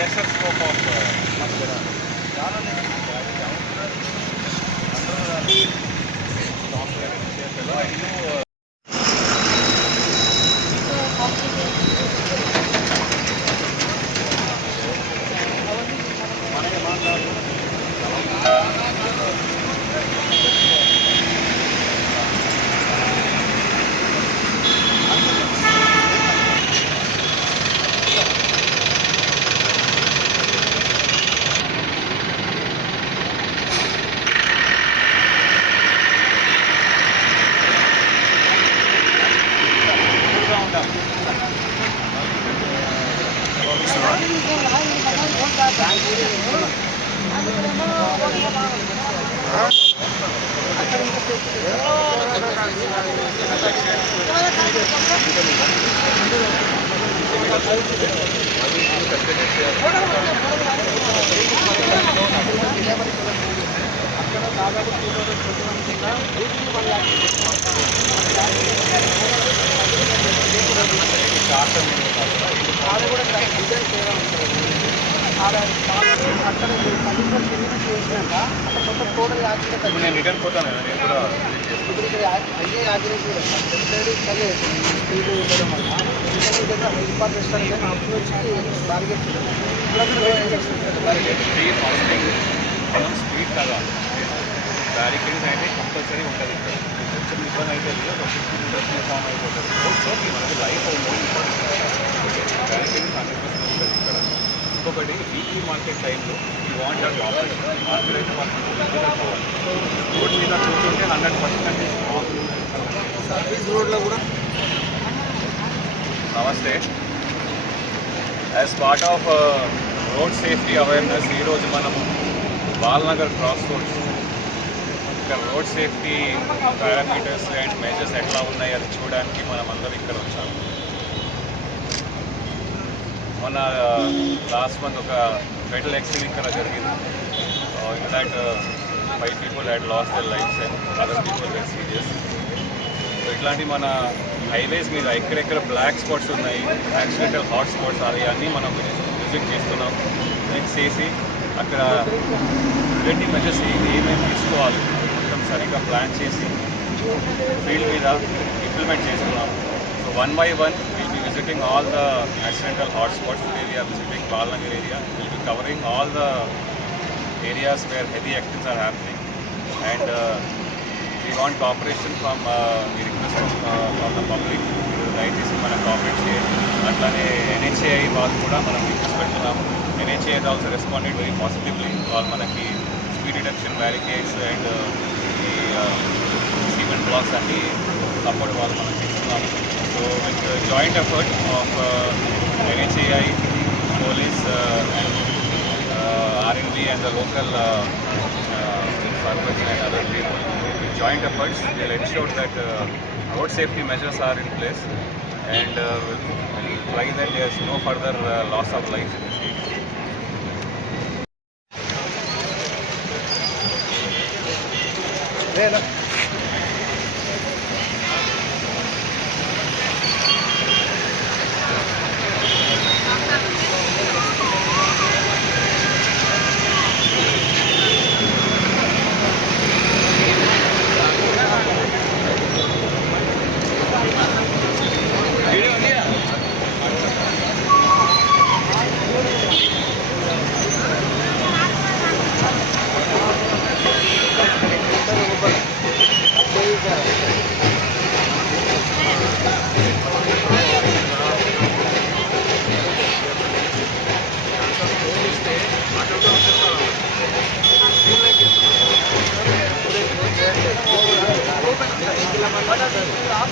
lesser scope of చాలా software చేసేలో మనకి మాట్లాడు అక్కడ దాదాపు 2021 కూడా డిజైన్ తేడా ఉంటుంది. అక్కడ చేసినాక అక్కడ మొత్తం టోటల్ యాక్సిడెంట్ నేను రిటర్న్ పోతాను. ఇప్పుడు ఇక్కడ అయ్యే యాక్సిడెంట్ కూడా సైడ్ కలే స్పీడ్ ఉండడం వల్ల హైదరాబాద్ రెస్టారెంట్ అప్రోచ్ బార్గెట్ మనం స్పీడ్ కదా బ్యారికేడింగ్ అయితే కంపల్సరీ ఉంటుంది. ఇక్కడ కొంచెం ఇబ్బంది అవుతుంది, ఒక 15 minutes ఫామ్ అయిపోతుంది. సో మనకి లైఫ్ బ్యారికేడింగ్ 100% ఉంటుంది ఇక్కడ. ఇంకొకటి వీక్లీ మార్కెట్ టైంలో ఈ వాంట్ ఆఫ్ ఆపరేషన్ మార్కెట్ అయితే మనకు కావాలి. రోడ్ మీద కూర్చుంటే 100% అంటే సర్వీస్ రోడ్లో కూడా. నమస్తే. As part of road safety awareness ఈరోజు మనము బాలనగర్ క్రాస్ రోడ్స్ ఇక్కడ road safety parameters and measures ఎట్లా ఉన్నాయి అది చూడడానికి మనం అందరం ఇక్కడ వచ్చాము. మొన్న లాస్ట్ మంత్ ఒక ఫెటల్ యాక్సిడెంట్ ఇక్కడ జరిగింది. In that 5 people had lost their lives and other people were serious. So ఇట్లాంటి మన హైవేస్ మీద ఎక్కడెక్కడ బ్లాక్ స్పాట్స్ ఉన్నాయి, యాక్సిడెంటల్ హాట్ స్పాట్స్ అవి అన్నీ మనం విజిట్ చేస్తున్నాం. విజిట్ చేసి అక్కడ ప్రివెంటివ్ మెజర్స్ ఏమేమి తీసుకోవాలి మొత్తం సరిగ్గా ప్లాన్ చేసి ఫీల్డ్ మీద ఇంప్లిమెంట్ చేస్తున్నాం. సో 1 by 1 we'll be visiting all the accidental hotspots. Today we are visiting Balnagar area. We'll be covering all the areas where heavy accidents are happening, and we want cooperation from we request from the public. దయచేసి మన కోఆపరేట్ చేయండి. అట్లానే NHAI వాళ్ళు కూడా మనం రిక్వెస్ట్ పెడుతున్నాము. NHAI also responded very positively. వాళ్ళు మనకి స్పీడ్ రిడక్షన్ బ్యారికేడ్స్ అండ్ ఈ సిమెంట్ బ్లాక్స్ అన్ని సపోర్ట్ వాళ్ళు మనం చేస్తున్నాము. So with joint effort of NHAI, police and R&D and the local farmers and other people, with joint efforts will ensure that road safety measures are in place, and will try that there is no further loss of life in this area. आप